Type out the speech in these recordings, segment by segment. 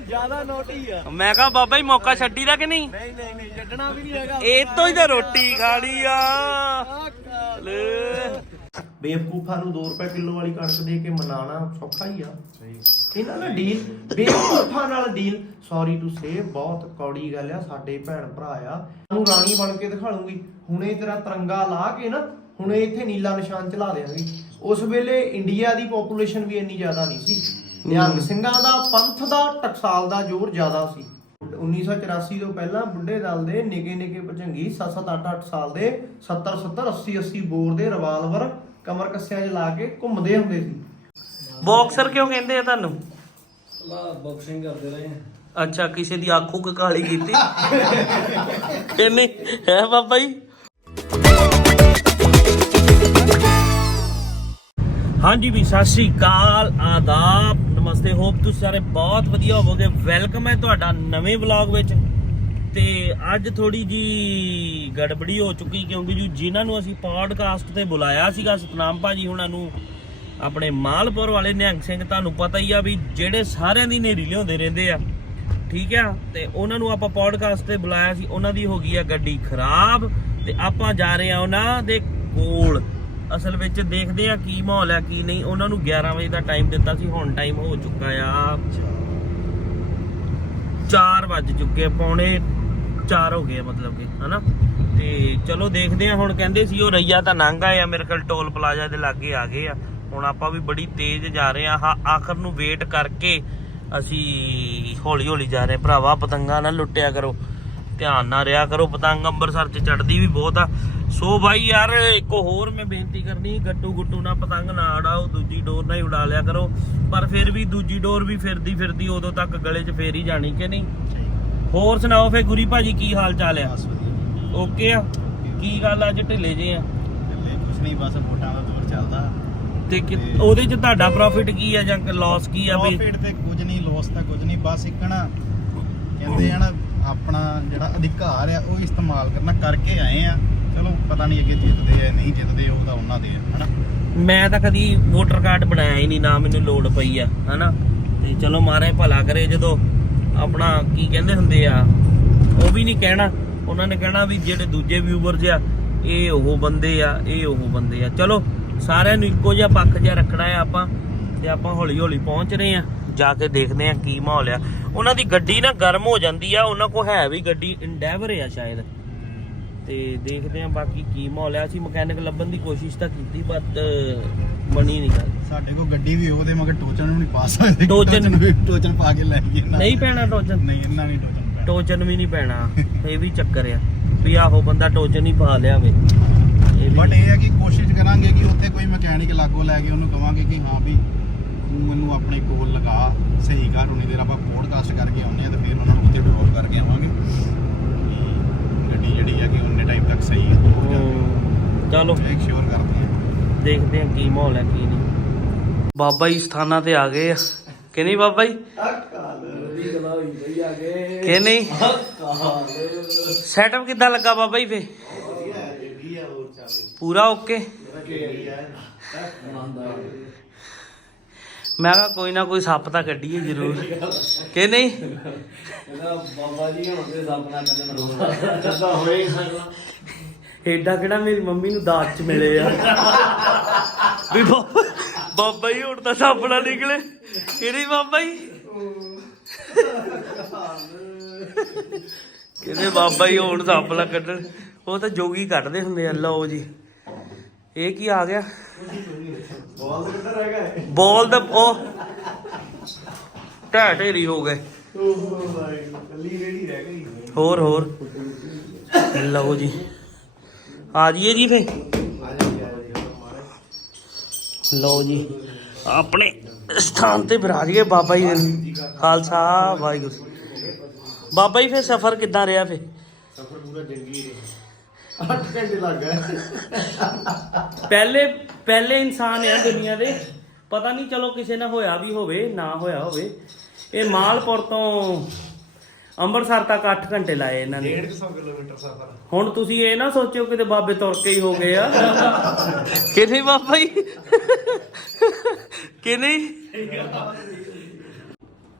ਜ਼ਿਆਦਾ ਨੋਟੀ ਆ। ਮੈਂ ਕਹਾ ਬਾਬਾ ਜੀ ਮੌਕਾ ਛੱਡੀ ਦਾ ਕਿ ਨਹੀਂ? ਨਹੀਂ ਨਹੀਂ ਨਹੀਂ ਛੱਡਣਾ ਵੀ ਨਹੀਂ ਹੈਗਾ। ਇਹ ਤੋਂ ਹੀ ਤਾਂ ਰੋਟੀ ਖਾਣੀ ਆ। ਲੈ। ਬੇਵਕੂਫਾਂ ਨੂੰ 2 ਰੁਪਏ ਕਿਲੋ ਵਾਲੀ ਕਣਕ ਦੇ ਕੇ ਮਨਾਣਾ ਸੌਖਾ ਹੀ ਆ। ਇਹਨਾਂ ਨਾਲ ਡੀਲ ਬੇਵਕੂਫਾਂ ਨਾਲ ਡੀਲ ਸੌਰੀ ਟੂ ਸੇ ਬਹੁਤ ਕੌੜੀ ਗੱਲ ਆ ਸਾਡੇ ਭੈਣ ਭਰਾ ਆ। ਨੂੰ ਰਾਣੀ ਬਣ ਕੇ ਦਿਖਾ ਲੂੰਗੀ ਹੁਣੇ ਤੇਰਾ ਤਿਰੰਗਾ ਲਾ ਕੇ ਨਾ ਹੁਣੇ ਇੱਥੇ ਨੀਲਾ ਨਿਸ਼ਾਨ ਚਲਾ ਦੇਵਾਂਗੇ ਉਸ ਵੇਲੇ ਇੰਡੀਆ ਦੀ ਪੋਪੂਲੇਸ਼ਨ ਵੀ ਇੰਨੀ ਜ਼ਿਆਦਾ ਨਹੀਂ ਸੀ। ਨਿਹੰਗ ਸਿੰਘਾਂ ਦਾ ਪੰਥ ਦਾ ਟਕਸਾਲ ਦਾ ਜ਼ੋਰ ਜ਼ਿਆਦਾ ਸੀ। 1984 ਤੋਂ ਪਹਿਲਾਂ ਬੁੱਢੇ ਦਲ ਦੇ ਨਿੱਕੇ ਨਿੱਕੇ ਭਜੰਗੀ 7-7 8-8 ਸਾਲ ਦੇ 70 70 80 80 ਬੋਰ ਦੇ ਰਿਵਾਲਵਰ ਕਮਰ ਕੱਸਿਆਂ 'ਚ ਲਾ ਕੇ ਘੁੰਮਦੇ ਹੁੰਦੇ ਸੀ। ਬਾਕਸਰ ਕਿਉਂ ਕਹਿੰਦੇ ਆ ਤੁਹਾਨੂੰ? ਬਾਕਸਿੰਗ ਕਰਦੇ ਰਹੇ ਅੱਛਾ ਕਿਸੇ ਦੀ ਆਖੂ ਕਾਲੀ ਕੀਤੀ? ਇਹਨੇ ਹੈ ਬਾਬਾ ਜੀ? ਹਾਂਜੀ ਵੀ ਸਤਿ ਸ਼੍ਰੀ ਅਕਾਲ ਆਦਾਬ। ਨਮਸਤੇ ਹੋਪ ਤੁਸੀਂ ਸਾਰੇ ਬਹੁਤ ਵਧੀਆ ਹੋਵੋਗੇ। ਵੈਲਕਮ ਹੈ ਤੁਹਾਡਾ ਨਵੇਂ ਵਲੌਗ ਵਿੱਚ। ਤੇ ਅੱਜ ਥੋੜੀ ਜੀ ਗੜਬੜੀ ਹੋ ਚੁੱਕੀ ਕਿਉਂਕਿ ਜੀ ਜਿਨ੍ਹਾਂ ਨੂੰ ਅਸੀਂ ਪੋਡਕਾਸਟ ਤੇ ਬੁਲਾਇਆ ਸੀਗਾ, ਸਤਨਾਮ ਭਾਜੀ ਹੁਣਾਂ ਨੂੰ, ਆਪਣੇ ਮਾਲਪੁਰ ਵਾਲੇ ਨਿਹੰਗ ਸਿੰਘ, ਤੁਹਾਨੂੰ ਪਤਾ ਹੀ ਆ ਵੀ ਜਿਹੜੇ ਸਾਰਿਆਂ ਦੀ ਨੇਰੀ ਲਿਆਉਂਦੇ ਰਹਿੰਦੇ ਆ। ਠੀਕ ਆ? ਤੇ ਉਹਨਾਂ ਨੂੰ ਆਪਾਂ ਪੋਡਕਾਸਟ ਤੇ ਬੁਲਾਇਆ ਸੀ, ਉਹਨਾਂ ਦੀ ਹੋ ਗਈ ਆ ਗੱਡੀ ਖਰਾਬ। ਤੇ ਆਪਾਂ ਜਾ ਰਹੇ ਆ ਉਹਨਾਂ ਦੇ ਕੋਲ। ਅਸਲ ਵਿੱਚ ਦੇਖਦੇ ਆ ਕੀ ਮਾਹੌਲ ਹੈ ਕੀ ਨਹੀਂ। ਉਹਨਾਂ ਨੂੰ 11 ਵਜੇ ਦਾ ਟਾਈਮ ਦਿੱਤਾ ਸੀ, ਹੁਣ ਟਾਈਮ ਹੋ ਚੁੱਕਾ ਆ। 4 ਵੱਜ ਚੁੱਕੇ ਪੌਣੇ 4 ਹੋ ਗਏ ਮਤਲਬ ਕਿ, ਹਨਾ? ਤੇ ਚਲੋ ਦੇਖਦੇ ਆ, ਹੁਣ ਕਹਿੰਦੇ ਸੀ ਉਹ ਰਈਆ ਤਾਂ ਲੰਘ ਆ ਮੇਰੇ ਕੋਲ ਟੋਲ ਪਲਾਜ਼ਾ ਦੇ ਲਾਗੇ ਆ ਗਏ ਆ। ਹੁਣ ਆਪਾਂ ਵੀ ਬੜੀ ਤੇਜ਼ ਜਾ ਰਹੇ ਆ, ਆਹ ਆਖਰ ਨੂੰ ਵੇਟ ਕਰਕੇ ਅਸੀਂ ਹੌਲੀ ਹੌਲੀ ਜਾ ਰਹੇ ਭਰਾਵਾ, ਪਤੰਗਾ ਨਾ ਲੁੱਟਿਆ ਕਰੋ, ਧਿਆਨ ਨਾਲ ਰਿਹਾ ਕਰੋ। ਪਤੰਗ ਅੰਮ੍ਰਿਤਸਰ ਚ ਚੜਦੀ ਵੀ ਬਹੁਤ ਆ। ਸੋ ਭਾਈ ਯਾਰ ਇੱਕ ਹੋਰ ਮੈਂ ਬੇਨਤੀ ਕਰਨੀ ਗੱਟੂ ਗੁੱਟੂ ਨਾ ਪਤੰਗ ਨਾ ਉਡਾਓ ਦੂਜੀ ਡੋਰ ਨਾਲ ਹੀ ਉਡਾ ਲਿਆ ਕਰੋ। ਪਰ ਫਿਰ ਵੀ ਦੂਜੀ ਡੋਰ ਵੀ ਫਿਰਦੀ ਫਿਰਦੀ ਉਦੋਂ ਤੱਕ ਗਲੇ 'ਚ ਫੇਰ ਹੀ ਜਾਣੀ ਕਿ ਨਹੀਂ? ਹੋਰ ਸੁਣਾਓ ਫੇ ਗੁਰੀ ਭਾਜੀ ਕੀ ਹਾਲ ਚਾਲ ਆ? ਓਕੇ ਆ? ਕੀ ਗੱਲ ਅੱਜ ਢਿੱਲੇ ਜੇ ਆ? ਕੁਛ ਨਹੀਂ ਬਸ ਵੋਟਾਂ ਦਾ ਦੌਰ ਚੱਲਦਾ। ਤੇ ਕਿ- ਉਹਦੇ 'ਚ ਤੁਹਾਡਾ ਪ੍ਰੋਫਿਟ ਕੀ ਆ ਜਾਂ ਲਾਸ ਕੀ ਆ ਵੀ? ਪ੍ਰੋਫਿਟ ਤੇ ਕੁਝ ਨਹੀਂ ਲਾਸ ਤਾਂ ਕੁਝ ਨਹੀਂ ਬਸ ਇੱਕ ਨਾ ਕਹਿੰਦੇ ਆ ਨਾ ਆਪਣਾ ਜਿਹੜਾ ਅਧਿਕਾਰ ਆ ਉਹ ਇਸਤੇਮਾਲ ਕਰਨਾ ਕਰਕੇ ਆਏ ਆ। ਚਲੋ, ਪਤਾ ਨਹੀਂ ਅੱਗੇ ਜਿੱਤਦੇ ਆ, ਨਹੀਂ ਜਿੱਤਦੇ, ਉਹ ਤਾਂ ਉਹਨਾਂ ਦੇ ਆ, ਹਨਾ? ਮੈਂ ਤਾਂ ਕਦੀ ਵੋਟਰ ਕਾਰਡ ਬਣਾਇਆ ਹੀ ਨਹੀਂ, ਨਾ ਮੈਨੂੰ ਲੋੜ ਪਈ ਆ, ਹਨਾ? ਤੇ ਚਲੋ ਮਾਰੇ ਭਲਾ ਕਰੇ ਜਦੋਂ ਆਪਣਾ ਕੀ ਕਹਿੰਦੇ ਹੁੰਦੇ ਆ, ਉਹ ਵੀ ਨਹੀਂ ਕਹਿਣਾ। ਉਹਨਾਂ ਨੇ ਕਹਿਣਾ ਵੀ ਜਿਹੜੇ ਦੂਜੇ ਵਿਊਵਰਸ ਆ, ਇਹ ਉਹ ਬੰਦੇ ਆ, ਇਹ ਉਹ ਬੰਦੇ ਆ। ਚਲੋ, ਸਾਰਿਆਂ ਨੂੰ ਇੱਕੋ ਜਿਹਾ ਪੱਖ ਜਿਹਾ ਰੱਖਣਾ ਆ ਆਪਾਂ, ਤੇ ਆਪਾਂ ਹੌਲੀ ਹੌਲੀ ਪਹੁੰਚ ਰਹੇ ਆ। ਜਾ ਕੇ ਦੇਖਦੇ ਆ ਕੀ ਮਾਹੌਲ ਆ। ਉਹਨਾਂ ਦੀ ਗੱਡੀ ਨਾ ਗਰਮ ਹੋ ਜਾਂਦੀ ਆ, ਉਹਨਾਂ ਕੋ ਹੈ ਵੀ ਗੱਡੀ ਇੰਡੈਵਰ ਆ ਸ਼ਾਇਦ। ਤੇ ਦੇਖਦੇ ਆ ਬਾਕੀ ਕੀ ਮਾਹੌਲ ਆ ਅਸੀਂ ਮਕੈਨਿਕ ਲੱਭਣ ਦੀ ਕੋਸ਼ਿਸ਼ ਤਾਂ ਕੀਤੀ ਬਟ ਬਣੀ ਨਹੀਂ ਗੱਲ। ਸਾਡੇ ਕੋਲ ਗੱਡੀ ਵੀ ਉਹਦੇ ਮਗਰ ਟੋਚਨ ਨੂੰ ਨਹੀਂ ਪਾ ਸਕਦੇ। ਟੋਚਨ? ਟੋਚਨ ਪਾ ਕੇ ਲੈ ਗਏ ਨਾ ਨਹੀਂ ਪੈਣਾ ਟੋਚਨ। ਨਹੀਂ ਇਹਨਾਂ ਨਹੀਂ ਟੋਚਨ ਪੈਣਾ। ਟੋਚਨ ਵੀ ਨਹੀਂ ਪੈਣਾ। ਇਹ ਵੀ ਚੱਕਰ ਆ ਵੀ ਆਹੋ ਬੰਦਾ ਟੋਚਨ ਹੀ ਪਾ ਲਿਆਵੇ। ਇਹ ਵੀ- ਬਟ ਇਹ ਹੈ ਕਿ ਕੋਸ਼ਿਸ਼ ਕਰਾਂਗੇ ਕਿ ਉੱਥੇ ਕੋਈ ਮਕੈਨਿਕ ਲਾਗੋ ਲੈ ਕੇ ਉਹਨੂੰ ਕਵਾਂਗੇ ਕਿ ਹਾਂ ਵੀ ਤੂੰ ਮੈਨੂੰ ਆਪਣੇ ਕੋਲ ਲਗਾ ਸਹੀ ਕਰ ਉਨੀ ਦੇਰ ਆਪਾਂ ਪੋਡਕਾਸਟ ਕਰਕੇ ਆਉਂਦੇ ਆ ਤੇ ਫਿਰ ਉਹਨਾਂ ਨੂੰ ਉੱਥੇ ਡ੍ਰੌਪ ਕਰਕੇ ਆਵਾਂਗੇ। ਗੱਡੀ ਜਿਹੜੀ ਹੈ ਕਿ ਉਹਨੇ ਟਾਈਮ ਤੱਕ ਸਹੀ ਹੋ ਜਾਵੇ ਚਲੋ। ਮੇਕ ਸ਼ੋਰ ਕਰਦੇ ਆ। ਦੇਖਦੇ ਆ ਕੀ ਮਾਹੌਲ ਹੈ ਕੀ ਨਹੀਂ। ਬਾਬਾ ਜੀ ਸਥਾਨਾਂ ਤੇ ਆ ਗਏ ਆ। ਕਿ ਨਹੀਂ ਬਾਬਾ ਜੀ? ਦੀ ਗਲਾ ਹੋਈ ਬਈ ਆ ਗਏ ਕਿ ਨਹੀਂ? ਸੈਟਅਪ ਕਿੱਦਾਂ ਲੱਗਾ ਬਾਬਾ ਜੀ ਫੇ? ਪੂਰਾ ਓਕੇ ਮੈਂ ਕਿਹਾ ਕੋਈ ਨਾ ਕੋਈ ਸੱਪ ਤਾਂ ਕੱਢੀਏ ਜ਼ਰੂਰ। ਕਿ ਨਹੀਂ? ਬਾਬਾ ਜੀ ਹੁਣ ਤੇ ਸਾਹਮਣਾ ਕਰਨ ਜੱਦਾ ਹੋਏ ਹੀ ਸਕਦਾ ਏਡਾ ਕਿਹੜਾ ਮੇਰੀ ਮੰਮੀ ਨੂੰ ਦਾਤ ਚ ਮਿਲੇ ਆ? ਵੀ ਬਾਬਾ ਬਾਬਾ ਜੀ ਹੁਣ ਤਾਂ ਸੱਪ ਨਾ ਨਿਕਲੇ। ਕਿਹੜੀ ਬਾਬਾ ਜੀ? ਕਹਿੰਦੇ ਬਾਬਾ ਜੀ ਹੁਣ ਸੱਪ ਨਾ ਕੱਢਣ। ਉਹ ਤਾਂ ਜੋਗੀ ਕੱਢਦੇ ਹੁੰਦੇ ਆ ਲਓ ਜੀ। ਇਹ ਕੀ ਆ ਗਿਆ? ਬੋਲ ਕਿੱਧਰ ਹੈਗਾ ਬੋਲ ਦਾ ਉਹ ਢਹਿ ਢੇਰੀ ਹੋ ਗਏ। ਓਹ ਮਾਈ ਕੱਲੀ ਰੇੜੀ ਰਹਿ ਗਈ। ਹੋਰ ਹੋਰ। ਲਓ ਜੀ। ਆ ਜੀਏ ਜੀ ਫੇ। ਲਓ ਜੀ। ਆਪਣੇ ਸਥਾਨ ਤੇ ਬਿਰਾਜ ਗਏ ਬਾਬਾ ਜੀ ਦੇ ਖਾਲਸਾ ਵਾਹਿਗੁਰੂ। ਬਾਬਾ ਜੀ ਫੇ ਸਫ਼ਰ ਕਿੱਦਾਂ ਰਿਹਾ ਫੇ? ਸਫਰ ਪੂਰਾ ਜੰਗੀ ਰਿਹਾ। 8 ਘੰਟੇ ਲੱਗ ਗਏ। ਪਹਿਲੇ ਪਹਿਲੇ ਇਨਸਾਨ ਆ ਦੁਨੀਆ ਦੇ ਪਤਾ ਨਹੀਂ ਚਲੋ ਕਿਸੇ ਨਾਲ ਹੋਇਆ ਵੀ ਹੋਵੇ ਨਾ ਹੋਇਆ ਹੋਵੇ ਇਹ ਮਾਲਪੁਰ ਤੋਂ ਅੰਮ੍ਰਿਤਸਰ ਤੱਕ 8 ਘੰਟੇ ਲਾਏ ਇਹਨਾਂ ਨੇ। 150 ਕਿਲੋਮੀਟਰ ਸਫਰ। ਹੁਣ ਤੁਸੀਂ ਇਹ ਨਾ ਸੋਚਿਓ ਕਿਤੇ ਬਾਬੇ ਤੁਰ ਕੇ ਹੀ ਹੋ ਗਏ ਆ। ਕਿਥੇ ਬਾਬਾ ਜੀ? ਕਿ ਨਹੀਂ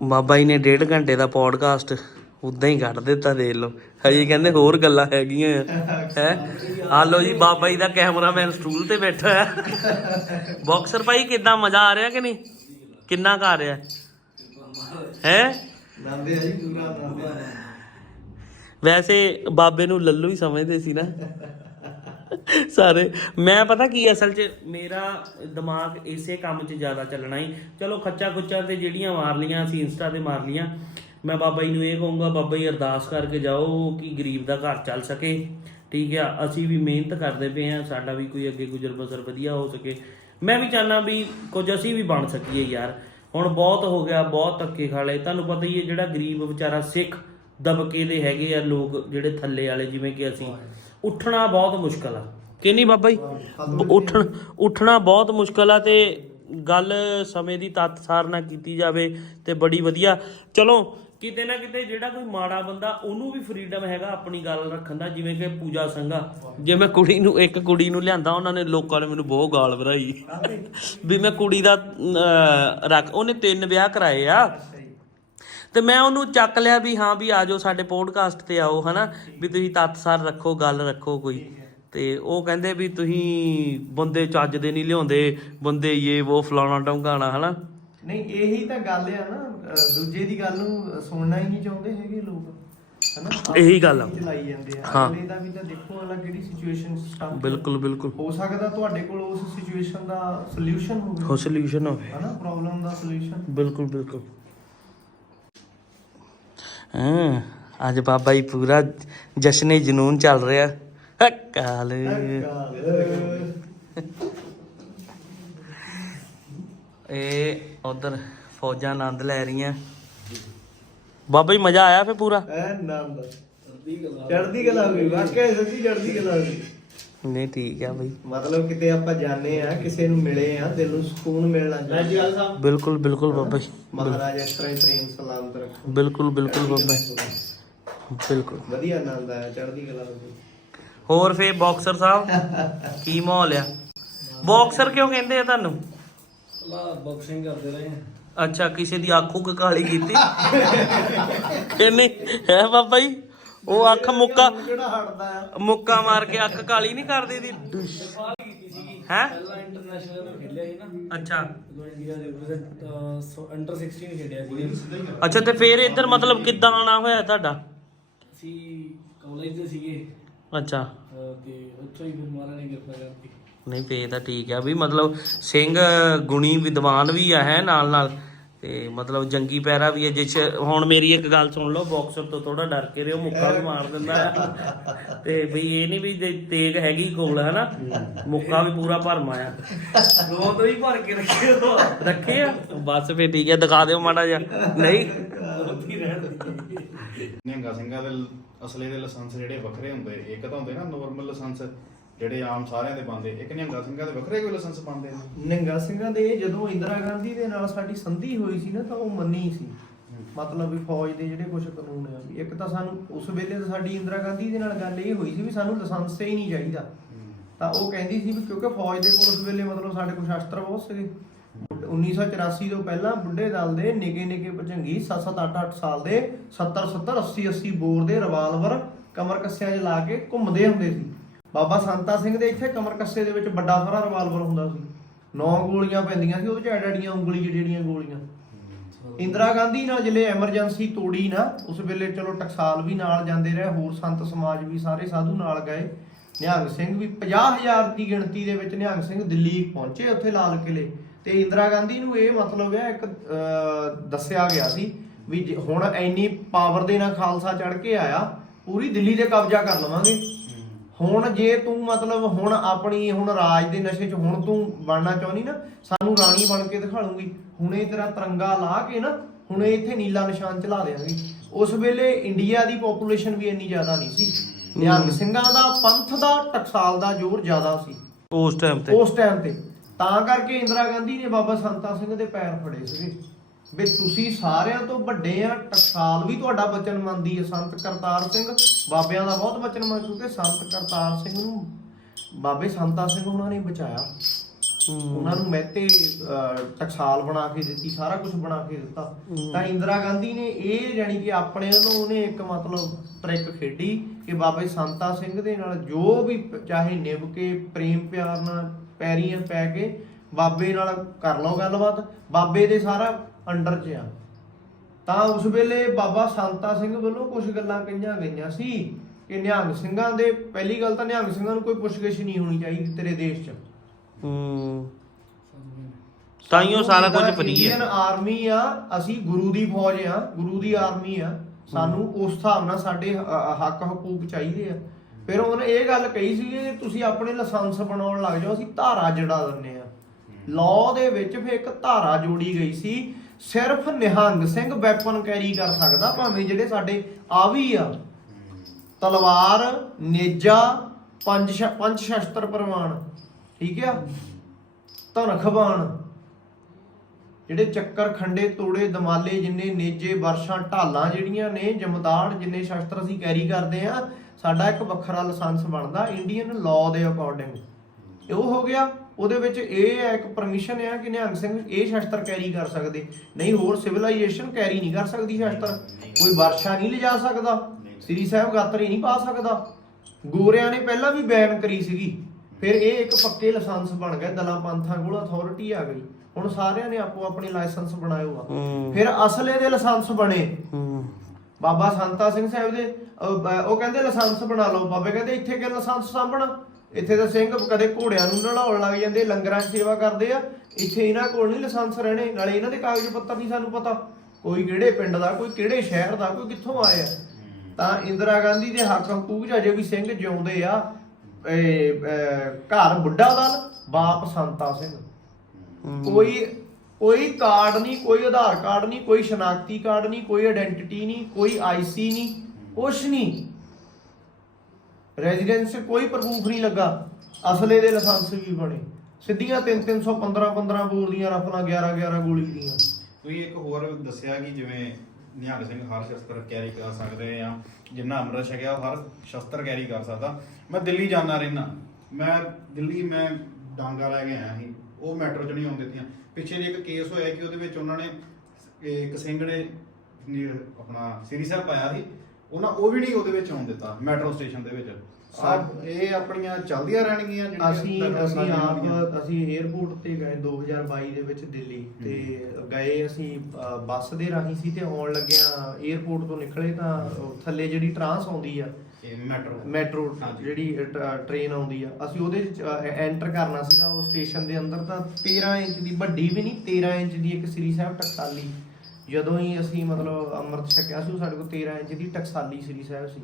ਬਾਬਾ ਜੀ ਨੇ ਡੇਢ ਘੰਟੇ ਦਾ ਪੋਡਕਾਸਟ ਉਦਾਂ ਹੀ ਕੱਢ ਦਿੱਤਾ ਦੇਖ ਲਓ। ਹਜੇ ਕਹਿੰਦੇ ਹੋਰ ਗੱਲਾਂ ਹੈਗੀਆਂ ਹੈ? ਆ ਲਓ ਜੀ ਬਾਬਾ ਜੀ ਦਾ ਕੈਮਰਾਮੈਨ ਸਟੂਲ ਤੇ ਬੈਠਾ ਹੈ। ਬਾਕਸਰ ਭਾਈ ਕਿਦਾਂ ਮਜ਼ਾ ਆ ਰਿਹਾ ਕਿ ਨਹੀਂ? ਕਿੰਨਾ ਕੁ ਰਿਹਾ? ਹੈ? ਨੰਦੇ ਆ ਜੀ ਪੂਰਾ ਨੰਦੇ ਵੈਸੇ ਬਾਬੇ ਨੂੰ ਲੱਲੂ ਹੀ ਸਮਝਦੇ ਸੀ ਨਾ। ਸਾਰੇ ਮੈਂ ਪਤਾ ਕੀ ਅਸਲ 'ਚ ਮੇਰਾ ਦਿਮਾਗ ਇਸੇ ਕੰਮ 'ਚ ਜ਼ਿਆਦਾ ਚੱਲਣਾ ਹੀ ਚਲੋ ਖੱਚਾ ਖੁੱਚਾ ਤੇ ਜਿਹੜੀਆਂ ਮਾਰ ਲੀਆਂ ਅਸੀਂ ਇੰਸਟਾ ਤੇ ਮਾਰ ਲੀਆਂ। ਮੈਂ ਬਾਬਾ ਜੀ ਨੂੰ ਇਹ ਕਹੂੰਗਾ, ਬਾਬਾ ਜੀ ਅਰਦਾਸ ਕਰਕੇ ਜਾਓ ਕਿ ਗਰੀਬ ਦਾ ਘਰ ਚੱਲ ਸਕੇ। ਠੀਕ ਆ, ਅਸੀਂ ਵੀ ਮਿਹਨਤ ਕਰਦੇ ਪਏ ਆ ਸਾਡਾ ਵੀ ਕੋਈ ਅੱਗੇ ਗੁਜ਼ਰ ਬਸਰ ਵਧੀਆ ਹੋ ਸਕੇ। ਮੈਂ ਵੀ ਚਾਹਨਾ ਵੀ ਕੁਝ ਅਸੀਂ ਵੀ ਬਣ ਸਕੀਏ ਯਾਰ। ਹੁਣ ਬਹੁਤ ਹੋ ਗਿਆ, ਬਹੁਤ ਧੱਕੇ ਖਾ ਲਏ। ਤੁਹਾਨੂੰ ਪਤਾ ਹੀ ਹੈ, ਜਿਹੜਾ ਗਰੀਬ ਵਿਚਾਰਾ ਸਿੱਖ ਦਬਕੇ ਦੇ ਹੈਗੇ ਆ ਲੋਕ, ਜਿਹੜੇ ਥੱਲੇ ਵਾਲੇ, ਜਿਵੇਂ ਕਿ ਅਸੀਂ। ਉੱਠਣਾ ਬਹੁਤ ਮੁਸ਼ਕਲ ਆ। ਕਿ ਨਹੀਂ ਬਾਬਾ ਜੀ? ਉੱਠਣ, ਉੱਠਣਾ ਬਹੁਤ ਮੁਸ਼ਕਲ ਆ ਤੇ ਗੱਲ ਸਮੇਂ ਦੀ ਤੱਤ ਸਾਰ ਨਾਲ ਕੀਤੀ ਜਾਵੇ ਤੇ ਬੜੀ ਵਧੀਆ। ਚਲੋ ਕਿਤੇ ਨਾ ਕਿਤੇ ਜਿਹੜਾ ਕੋਈ ਮਾੜਾ ਬੰਦਾ, ਉਹਨੂੰ ਵੀ ਫਰੀडम ਹੈਗਾ ਆਪਣੀ ਗੱਲ ਰੱਖਣ ਦਾ, ਜਿਵੇਂ ਕਿ ਪੂਜਾ ਸੰਘਾ। ਜੇ ਮੈਂ ਕੁੜੀ ਨੂੰ, ਇੱਕ ਕੁੜੀ ਨੂੰ ਲਿਆਂਦਾ, ਉਹਨਾਂ ਨੇ ਲੋਕਾਂ ਨੇ ਮੈਨੂੰ ਬਹੁਤ ਗਾਲ ਭਰਾਈ ਵੀ ਮੈਂ ਕੁੜੀ ਦਾ ਰੱਖ, ਉਹਨੇ ਤਿੰਨ ਵਿਆਹ ਕਰਾਏ ਆ। ਤੇ ਮੈਂ ਉਹਨੂੰ ਚੱਕ ਲਿਆ ਵੀ ਹਾਂ, ਵੀ ਆਜੋ ਸਾਡੇ ਪੋਡਕਾਸਟ ਤੇ ਆਓ, ਹਨਾ? ਵੀ ਤੁਸੀਂ ਤੱਤਸਾਰ ਰੱਖੋ, ਗੱਲ ਰੱਖੋ ਕੋਈ। ਤੇ ਉਹ ਕਹਿੰਦੇ ਵੀ ਤੁਸੀਂ ਬੰਦੇ ਚੱਜ ਦੇ ਨਹੀਂ ਲਿਆਉਂਦੇ, ਬੰਦੇ ਇਹ, ਉਹ, ਫਲਾਣਾ ਟੰਗਾਣਾ ਹਨਾ? ਨਹੀਂ, ਇਹੀ ਤਾਂ ਗੱਲ ਆ ਨਾ ਅਹ ਦੂਜੇ ਦੀ ਗੱਲ ਨੂੰ ਸੁਣਨਾ ਹੀ ਨਹੀਂ ਚਾਹੁੰਦੇ ਹੈਗੇ ਲੋਕ ਹਨਾ? ਇਹੀ ਗੱਲ ਆ। ਚਲਾਈ ਜਾਂਦੇ ਆ। ਹਾਂ। ਅਗਲੇ ਦਾ ਵੀ ਤਾਂ ਦੇਖੋ ਅਲੱਗ ਕਿਹੜੀ ਸਿਚੁਏਸ਼ਨ ਸਟਾਰਟ ਬਿਲਕੁਲ ਬਿਲਕੁਲ। ਹੋ ਸਕਦਾ ਤੁਹਾਡੇ ਕੋਲ ਉਸ ਸਿਚੁਏਸ਼ਨ ਦਾ ਸੋਲੂਸ਼ਨ ਹੋਵੇ। ਹੋ ਸੋਲੂਸ਼ਨ ਹੋਵੇ। ਹਨਾ? ਪ੍ਰੋਬਲਮ ਦਾ ਸੋਲੂਸ਼ਨ ਬਿਲਕੁਲ ਬਿਲਕੁਲ। ਹਾਂ ਅੱਜ ਬਾਬਾ ਜੀ ਪੂਰਾ ਜਸ਼ਨੇ ਜਨੂਨ ਚੱਲ ਰਿਹਾ। ਕਾਲ ਇਹ ਉਧਰ ਫੌਜਾਂ ਆਨੰਦ ਲੈ ਰਹੀਆਂ। ਬਾਬਾ ਜੀ ਮਜ਼ਾ ਆਇਆ ਫੇ ਪੂਰਾ? ਐ ਨੰਦ ਚੜਦੀ ਕਲਾ ਹੋ ਗਈ। ਵਾਕਿਆ ਸੱਚੀ ਚੜਦੀ ਕਲਾ ਹੋ ਗਈ। ਨਹੀਂ ਠੀਕ ਆ ਬਈ। ਮਤਲਬ ਕਿਤੇ ਆਪਾਂ ਜਾਣੇ ਆ ਕਿਸੇ ਨੂੰ ਮਿਲੇ ਆ ਦਿਲ ਨੂੰ ਸਕੂਨ ਮਿਲਣਾ ਚਾਹੀਦਾ ਬਿਲਕੁਲ ਬਿਲਕੁਲ ਬਾਬਾ ਜੀ ਮਹਾਰਾਜ ਇਸ ਤਰ੍ਹਾਂ ਹੀ ਪ੍ਰੇਮ ਸਲਾਮਤ ਰੱਖੋ। ਬਿਲਕੁਲ ਬਿਲਕੁਲ ਬਾਬਾ ਜੀ। ਬਿਲਕੁਲ। ਵਧੀਆ ਆਨੰਦ ਆਇਆ ਚੜਦੀ ਕਲਾ ਹੋ ਗਈ। ਹੋਰ ਫੇ ਬਾਕਸਰ ਸਾਹਿਬ ਕੀ ਮਾਹੌਲ ਆ? ਬਾਕਸਰ ਕਿਉਂ ਕਹਿੰਦੇ ਆ ਤੁਹਾਨੂੰ? ਬਾਕਸਿੰਗ ਕਰਦੇ ਰਹੇ ਅੱਛਾ ਕਿਸੇ ਦੀ ਅੱਖ ਉੱਕ ਕਾਲੀ ਕੀਤੀ। ਕਿੰਨੇ ਹੈ ਬਾਬਾ ਜੀ? ਉਹ ਅੱਖ ਮੁੱਕਾ ਕਿਹੜਾ ਹਟਦਾ ਆ ਮੁੱਕਾ ਮਾਰ ਕੇ ਅੱਖ ਕਾਲੀ ਨਹੀਂ ਕਰਦੀ ਦੀ? ਹੈ? ਪਹਿਲਾਂ ਇੰਟਰਨੈਸ਼ਨਲ ਖੇਡਿਆ ਸੀ ਨਾ। ਅੱਛਾ। ਜਦੋਂ ਇੰਡੀਆ ਦੇ ਰਿਪਰੈਜ਼ੈਂਟ ਅੰਡਰ 16 ਖੇਡਿਆ ਸੀ। ਅੱਛਾ ਤੇ ਫੇਰ ਇੱਧਰ ਮਤਲਬ ਕਿੱਦਾਂ ਆਣਾ ਹੋਇਆ ਤੁਹਾਡਾ? ਅਸੀਂ ਕਾਲਜ ਦੇ ਸੀਗੇ। ਅੱਛਾ। ਅਹ ਤੇ ਉੱਥੋਂ ਹੀ ਫਿਰ ਮਹਾਰਾਜ ਨੇ ਕਿਰਪਾ ਕਰਤੀ ਨਹੀਂ ਫੇਰ ਤਾਂ ਠੀਕ ਆ। ਵੀ ਮਤਲਬ ਸਿੰਘ ਗੁਣੀ ਵਿਦਵਾਨ ਵੀ ਆ ਹੈ ਨਾਲ ਨਾਲ ਤੇ ਮਤਲਬ ਜੰਗੀ ਪੈਰਾ ਵੀ ਹੈ ਜਿਸ ਹੁਣ ਮੇਰੀ ਇੱਕ ਗੱਲ ਸੁਣ ਲਓ ਬਾਕਸਰ ਤੋਂ ਥੋੜਾ ਡਰ ਕੇ ਰਿਓ, ਮੁੱਕਾ ਵੀ ਮਾਰ ਦਿੰਦਾ। ਆ। ਤੇ ਬਈ ਇਹ ਨਹੀਂ ਵੀ ਜੇ ਤੇਗ ਹੈਗੀ ਕੋਲ, ਹਨਾ? ਮੁੱਕਾ ਵੀ ਪੂਰਾ ਭਰਮਾ ਆ ਦੋ ਤੋਂ ਹੀ ਭਰ ਕੇ ਰੱਖੇ ਰੱਖੇ ਆ? ਬਸ ਫੇਰ ਠੀਕ ਹੈ ਦਿਖਾ ਦਿਓ ਮਾੜਾ ਜਿਹਾ। ਨਹੀਂ। ਨਿਹੰਗਾ ਸਿੰਘਾਂ ਦੇ ਲ- ਅਸਲੇ ਦੇ ਲਾਇਸੈਂਸ ਜਿਹੜੇ ਵੱਖਰੇ ਹੁੰਦੇ, ਇੱਕ ਤਾਂ ਹੁੰਦੇ ਨਾ ਨੋਰਮਲ ਲਾਇਸੈਂਸ। ਜਿਹੜੇ ਆਮ ਸਾਰਿਆਂ ਦੇ ਬੰਦੇ, ਇੱਕ ਨਿਹੰਗਾ ਸਿੰਘਾਂ ਦੇ ਵੱਖਰੇ ਕੋਈ ਲਾਇਸੈਂਸ ਬੰਦੇ ਨੇ? ਨਿੰਗਾ ਸਿੰਘਾਂ ਦੇ ਜਦੋਂ ਇੰਦਰਾ ਗਾਂਧੀ ਦੇ ਨਾਲ ਸਾਡੀ ਸੰਧੀ ਹੋਈ ਸੀ ਨਾ, ਤਾਂ ਉਹ ਮੰਨੀ ਸੀ। ਮਤਲਬ ਵੀ ਫੌਜ ਦੇ ਜਿਹੜੇ ਕੁਝ ਕਾਨੂੰਨ ਆ ਵੀ, ਇੱਕ ਤਾਂ ਸਾਨੂੰ ਉਸ ਵੇਲੇ ਤਾਂ ਸਾਡੀ ਇੰਦਰਾ ਗਾਂਧੀ ਦੇ ਨਾਲ ਗੱਲ ਇਹ ਹੋਈ ਸੀ ਵੀ ਸਾਨੂੰ ਲਾਇਸੈਂਸ ਹੀ ਨਹੀਂ ਚਾਹੀਦਾ। ਤਾਂ ਉਹ ਕਹਿੰਦੀ ਸੀ ਵੀ ਕਿਉਂਕਿ ਫੌਜ ਦੇ ਕੋਲ ਉਸ ਵੇਲੇ ਮਤਲਬ ਸਾਡੇ ਕੋਲ ਸ਼ਾਸਤਰ ਬਹੁਤ ਸੀਗੇ। 1984 ਤੋਂ ਪਹਿਲਾਂ ਬੁੱਢੇ ਦਲ ਦੇ ਨਿੱਕੇ ਨਿੱਕੇ ਭਜੰਗੀ 7-7 8-8 ਸਾਲ ਦੇ 70-70 80-80 ਬੋਰ ਦੇ ਰਿਵਾਲਵਰ ਕਮਰ ਕੱਸਿਆਂ 'ਚ ਲਾ ਕੇ ਘੁੰਮਦੇ ਹੁੰਦੇ ਸੀ। ਬਾਬਾ ਸੰਤਾ ਸਿੰਘ ਦੇ ਇੱਥੇ ਕਮਰ ਕੱਸੇ ਦੇ ਵਿੱਚ ਵੱਡਾ ਸਾਰਾ ਰਿਵਾਲਵਰ ਹੁੰਦਾ ਸੀ। ਨੌ ਗੋਲੀਆਂ ਪੈਂਦੀਆਂ ਸੀ ਉਹਦੇ 'ਚ ਐਡੜੀਆਂ ਉਂਗਲੀ ਜਿਹੜੀਆਂ ਗੋਲੀਆਂ। ਇੰਦਰਾ ਗਾਂਧੀ ਨਾਲ ਜਿਹੜੇ ਐਮਰਜੈਂਸੀ ਤੋੜੀ ਨਾ, ਉਸ ਵੇਲੇ ਚਲੋ ਟਕਸਾਲ ਵੀ ਨਾਲ ਜਾਂਦੇ ਰਹੇ, ਹੋਰ ਸੰਤ ਸਮਾਜ ਵੀ ਸਾਰੇ ਸਾਧੂ ਨਾਲ ਗਏ। ਨਿਹੰਗ ਸਿੰਘ ਵੀ 50000 ਦੀ ਗਿਣਤੀ ਦੇ ਵਿੱਚ ਨਿਹੰਗ ਸਿੰਘ ਦਿੱਲੀ ਪਹੁੰਚੇ ਉੱਥੇ ਲਾਲ ਕਿਲੇ ਤੇ ਇੰਦਰਾ ਗਾਂਧੀ ਨੂੰ ਇਹ ਮਤਲਬ ਹੈ ਇੱਕ ਦੱਸਿਆ ਗਿਆ ਸੀ ਵੀ ਹੁਣ ਇੰਨੀ ਪਾਵਰ ਦੇ ਨਾਲ ਖਾਲਸਾ ਚੜ ਕੇ ਆਇਆ, ਪੂਰੀ ਦਿੱਲੀ ਤੇ ਕਬਜ਼ਾ ਕਰ ਲਵਾਂਗੇ। ਹੁਣ ਜੇ ਤੂੰ ਮਤਲਬ ਹੁਣ ਆਪਣੀ ਹੁਣ ਰਾਜ ਦੇ ਨਸ਼ੇ 'ਚ ਹੁਣ ਤੂੰ ਬਣਨਾ ਚਾਹੁੰਦੀ ਨਾ ਸਾਨੂੰ ਰਾਣੀ ਬਣ ਕੇ ਦਿਖਾ ਲੂੰਗੀ ਹੁਣੇ ਤੇਰਾ ਤਿਰੰਗਾ ਲਾ ਕੇ ਨਾ ਹੁਣੇ ਇੱਥੇ ਨੀਲਾ ਨਿਸ਼ਾਨ ਚਲਾ ਦੇਵਾਂਗੇ ਉਸ ਵੇਲੇ ਇੰਡੀਆ ਦੀ ਪੋਪੂਲੇਸ਼ਨ ਵੀ ਇੰਨੀ ਜ਼ਿਆਦਾ ਨਹੀਂ ਸੀ। ਨਿਹੰਗ ਸਿੰਘਾਂ ਦਾ ਪੰਥ ਦਾ ਟਕਸਾਲ ਦਾ ਜ਼ੋਰ ਜ਼ਿਆਦਾ ਸੀ। ਉਸ ਟਾਈਮ ਤੇ। ਉਸ ਟਾਈਮ ਤੇ। ਤਾਂ ਕਰਕੇ ਇੰਦਰਾ ਗਾਂਧੀ ਨੇ ਬਾਬਾ ਸੰਤਾ ਸਿੰਘ ਦੇ ਪੈਰ ਫੜੇ ਸੀਗੇ। ਵੀ ਤੁਸੀਂ ਸਾਰਿਆਂ ਤੋਂ ਵੱਡੇ ਆ। ਟਕਸਾਲ ਵੀ ਤੁਹਾਡਾ ਬਚਨ ਮੰਨਦੀ ਹੈ ਸੰਤ ਕਰਤਾਰ ਸਿੰਘ। ਬਾਬਿਆਂ ਦਾ ਬਹੁਤ ਬਚਨ ਮੰਨ ਕਿਉਂਕਿ ਸੰਤ ਕਰਤਾਰ ਸਿੰਘ ਨੂੰ ਬਾਬੇ ਸੰਤਾ ਸਿੰਘ ਉਹਨਾਂ ਨੇ ਬਚਾਇਆ। ਉਹਨਾਂ ਨੂੰ ਮਹਿਤੇ ਟਕਸਾਲ ਬਣਾ ਕੇ ਦਿੱਤੀ ਸਾਰਾ ਕੁਝ ਬਣਾ ਕੇ ਦਿੱਤਾ। ਤਾਂ ਇੰਦਰਾ ਗਾਂਧੀ ਨੇ ਇਹ ਜਾਨੀ ਕਿ ਆਪਣੇ ਵੱਲੋਂ ਉਹਨੇ ਇੱਕ ਮਤਲਬ ਟ੍ਰਿਕ ਖੇਡੀ ਕਿ ਬਾਬੇ ਸੰਤਾ ਸਿੰਘ ਦੇ ਨਾਲ ਜੋ ਵੀ ਚਾਹੇ ਨਿਭ ਕੇ ਪ੍ਰੇਮ ਪਿਆਰ ਨਾਲ ਪੈਰੀਆਂ ਪੈ ਕੇ ਬਾਬੇ ਨਾਲ ਕਰ ਲਓ ਗੱਲਬਾਤ। ਬਾਬੇ ਦੇ ਸਾਰਾ ਅੰਡਰ 'ਚ ਆ। ਤਾਂ ਉਸ ਵੇਲੇ ਬਾਬਾ ਸੰਤਾ ਸਿੰਘ ਵੱਲੋਂ ਕੁਝ ਗੱਲਾਂ ਕਹੀਆਂ ਗਈਆਂ ਸੀ ਕਿ ਨਿਹੰਗ ਸਿੰਘਾਂ ਦੇ ਪਹਿਲੀ ਗੱਲ ਤਾਂ ਨਿਹੰਗ ਸਿੰਘਾਂ ਨੂੰ ਕੋਈ ਪੁੱਛਗਿੱਛ ਨਹੀਂ ਹੋਣੀ ਚਾਹੀਦੀ ਤੇਰੇ ਦੇਸ਼ 'ਚ। ਹੂੰ। ਤਾਈਓ ਸਾਰਾ ਕੁਝ ਫਰੀ ਇੰਡੀਅਨ ਹੈ ਆਰਮੀ ਆ ਅਸੀਂ ਗੁਰੂ ਦੀ ਫੌਜ ਆ ਗੁਰੂ ਦੀ ਆਰਮੀ ਆ। ਸਾਨੂੰ ਉਸ ਹਿਸਾਬ ਨਾਲ ਸਾਡੇ ਹੱਕ ਹਕੂਕ ਚਾਹੀਦੇ ਆ। ਫਿਰ ਉਹਨੇ ਇਹ ਗੱਲ ਕਹੀ ਸੀ ਕਿ ਤੁਸੀਂ ਆਪਣੇ ਲਾਇਸੈਂਸ ਬਣਾਉਣ ਲੱਗ ਜਾਓ ਅਸੀਂ ਧਾਰਾ ਜੜਾ ਦਿੰਨੇ ਆ। ਲਾਅ ਦੇ ਵਿੱਚ ਫਿਰ ਇੱਕ ਧਾਰਾ ਜੋੜੀ ਗਈ ਸੀ ਸਿਰਫ ਨਿਹੰਗ ਸਿੰਘ ਵੈਪਨ ਕੈਰੀ ਕਰ ਸਕਦਾ, ਭਾਵੇਂ ਜਿਹੜੇ ਸਾਡੇ ਆ ਵੀ ਆ। ਤਲਵਾਰ, ਨੇਜਾ, ਪੰਜ ਪੰਜ ਸ਼ਸਤਰ ਪ੍ਰਮਾਣ ਠੀਕ ਆ? ਧਨਖਬਾਣ ਜਿਹੜੇ ਚੱਕਰ, ਖੰਡੇ, ਤੋੜੇ, ਦਮਾਲੇ, ਜਿੰਨੇ ਨੇਜੇ, ਵਰਸ਼ਾਂ, ਢਾਲਾਂ ਜਿਹੜੀਆਂ ਨੇ ਜਮਦਾੜ ਜਿੰਨੇ ਸ਼ਸਤਰ ਅਸੀਂ ਕੈਰੀ ਕਰਦੇ ਆ, ਸਾਡਾ ਇੱਕ ਵੱਖਰਾ ਲਾਇਸੈਂਸ ਬਣਦਾ ਇੰਡੀਅਨ ਲਾਅ ਦੇ ਅਕੋਰਡਿੰਗ ਇਹ ਉਹ ਹੋ ਗਿਆ। ਉਹਦੇ ਵਿੱਚ ਇਹ ਹੈ ਇੱਕ ਪਰਮਿਸ਼ਨ ਹੈ ਕਿ ਨਿਹੰਗ ਸਿੰਘ ਇਹ ਸ਼ਸਤਰ ਕੈਰੀ ਕਰ ਸਕਦੇ। ਨਹੀਂ ਹੋਰ ਸਿਵਲਾਈਜੇਸ਼ਨ ਕੈਰੀ ਨਹੀਂ ਕਰ ਸਕਦੀ ਸ਼ਸਤਰ। ਕੋਈ ਵਰਸ਼ਾ ਨਹੀਂ ਲਿਜਾ ਸਕਦਾ। ਸ੍ਰੀ ਸਾਹਿਬ ਗਾਤਰੀ ਨਹੀਂ ਪਾ ਸਕਦਾ। ਗੋਰਿਆਂ ਨੇ ਪਹਿਲਾਂ ਵੀ ਬੈਨ ਕਰੀ ਸੀਗੀ। ਫਿਰ ਇਹ ਇੱਕ ਪੱਕੇ ਲਾਇਸੈਂਸ ਬਣ ਗਿਆ ਦਲਾਂ ਪੰਥਾਂ ਕੋਲ ਅਥਾਰਟੀ ਆ ਗਈ। ਹੁਣ ਸਾਰਿਆਂ ਨੇ ਆਪੋ ਆਪਣੇ ਲਾਇਸੈਂਸ ਬਣਾਇਓ ਆ। ਹੂੰ। ਫਿਰ ਅਸਲੇ ਦੇ ਲਾਇਸੈਂਸ ਬਣੇ। ਬਾਬਾ ਸੰਤਾ ਸਿੰਘ ਸਾਹਿਬ ਦੇ ਉਹ ਕਹਿੰਦੇ ਲਾਇਸੈਂਸ ਬਣਾ ਲਓ। ਬਾਬੇ ਕਹਿੰਦੇ ਇੱਥੇ ਕਿ ਲਾਇਸੈਂਸ ਸਾਂਭਣਾ? ਇੱਥੇ ਤਾਂ ਸਿੰਘ ਕਦੇ ਘੋੜਿਆਂ ਨੂੰ ਨੜਾਉਣ ਲੱਗ ਜਾਂਦੇ ਲੰਗਰਾਂ 'ਚ ਸੇਵਾ ਕਰਦੇ ਆ। ਇੱਥੇ ਇਹਨਾਂ ਕੋਲ ਨਹੀਂ ਲਾਇਸੈਂਸ ਰਹਿਣੇ ਨਾਲੇ ਇਹਨਾਂ ਦੇ ਕਾਗਜ਼ ਪੱਤਰ ਨਹੀਂ ਸਾਨੂੰ ਪਤਾ। ਕੋਈ ਕਿਹੜੇ ਪਿੰਡ ਦਾ ਕੋਈ ਕਿਹੜੇ ਸ਼ਹਿਰ ਦਾ ਕੋਈ ਕਿੱਥੋਂ ਆਇਆ। ਤਾਂ ਇੰਦਰਾ ਗਾਂਧੀ ਦੇ ਹੱਕ ਹਕੂਕ ਅਜੇ ਵੀ ਸਿੰਘ ਜਿਉਂਦੇ ਆ ਘਰ ਬੁੱਢਾ ਦਲ ਬਾਪ ਸੰਤਾ ਸਿੰਘ। ਕੋਈ ਕੋਈ ਕਾਰਡ ਨਹੀਂ ਕੋਈ ਆਧਾਰ ਕਾਰਡ ਨਹੀਂ ਕੋਈ ਸ਼ਨਾਖਤੀ ਕਾਰਡ ਨਹੀਂ ਕੋਈ ਆਇਡੈਂਟੀਟੀ ਨਹੀਂ ਕੋਈ ਆਈਸੀ ਨਹੀਂ ਕੁਛ ਨਹੀਂ। ਰੈਜ਼ੀਡੈਂਸ ਕੋਈ ਪ੍ਰੂਫ ਨਹੀਂ ਲੱਗਾ। ਅਸਲੇ ਦੇ ਲਾਇਸੈਂਸ ਵੀ ਬਣੇ। ਸਿੱਧੀਆਂ 3 315 15 ਬੋਰ ਦੀਆਂ ਰਫਲਾਂ 11 11 ਗੋਲੀ ਦੀਆਂ ਤੁਸੀਂ ਇੱਕ ਹੋਰ ਦੱਸਿਆ ਕਿ ਜਿਵੇਂ ਨਿਹੰਗ ਸਿੰਘ ਹਰ ਸ਼ਸਤਰ ਕੈਰੀ ਕਰ ਸਕਦੇ ਆ, ਜਿੰਨਾ ਅੰਮ੍ਰਿਤ ਛਕਿਆ ਉਹ ਹਰ ਸ਼ਸਤਰ ਕੈਰੀ ਕਰ ਸਕਦਾ। ਮੈਂ ਦਿੱਲੀ ਜਾਂਦਾ ਰਹਿਣਾ ਮੈਂ ਦਿੱਲੀ, ਮੈਂ ਡਾਂਗਾ ਲੈ ਕੇ ਆਇਆ ਸੀ। ਉਹ ਮੈਟਰੋ ਚ ਨਹੀਂ ਆਉਣ ਦਿੱਤੀਆਂ। ਪਿੱਛੇ ਜੇ ਇੱਕ ਕੇਸ ਹੋਇਆ ਕਿ ਉਹਦੇ ਵਿੱਚ ਉਹਨਾਂ ਨੇ ਇੱਕ ਸਿੰਘ ਨੇ ਆਪਣਾ ਸ੍ਰੀ ਸਾਹਿਬ ਪਾਇਆ ਸੀ। ਉਹਨਾਂ ਉਹ ਵੀ ਨਹੀਂ ਉਹਦੇ ਵਿੱਚ ਆਉਣ ਦਿੱਤਾ ਮੈਟਰੋ ਸਟੇਸ਼ਨ ਦੇ ਵਿੱਚ। ਸਭ ਇਹ ਆਪਣੀਆਂ ਚੱਲਦੀਆਂ ਰਹਿਣਗੀਆਂ ਅਸੀਂ ਅਸੀਂ ਆਪ ਅਸੀਂ 에어ਪੋਰਟ ਤੇ ਗਏ 2022 ਦੇ ਵਿੱਚ ਦਿੱਲੀ ਤੇ ਗਏ ਅਸੀਂ ਬੱਸ ਦੇ ਰਾਹੀਂ ਸੀ ਤੇ ਆਉਣ ਲੱਗਿਆਂ 에어ਪੋਰਟ ਤੋਂ ਨਿਕਲੇ ਤਾਂ ਥੱਲੇ ਜਿਹੜੀ ਟ੍ਰਾਂਸ ਆਉਂਦੀ ਆ ਮੈਟਰੋ। ਮੈਟਰੋ ਜਿਹੜੀ ਟ੍ਰੇਨ ਆਉਂਦੀ ਆ ਅਸੀਂ ਉਹਦੇ ਐਂਟਰ ਕਰਨਾ ਸੀਗਾ ਉਹ ਸਟੇਸ਼ਨ ਦੇ ਅੰਦਰ ਤਾਂ 13 ਇੰਚ ਦੀ ਵੱਡੀ ਵੀ ਨਹੀਂ 13 ਇੰਚ ਦੀ ਇੱਕ ਸ੍ਰੀ ਸਾਹਿਬ ਟਕਸਾਲੀ। ਜਦੋਂ ਹੀ ਅਸੀਂ ਮਤਲਬ ਅੰਮ੍ਰਿਤ ਛਕਿਆ ਸੀ ਉਹ ਸਾਡੇ ਕੋਲ 13 ਇੰਚ ਦੀ ਟਕਸਾਲੀ ਸ੍ਰੀ ਸਾਹਿਬ ਸੀ।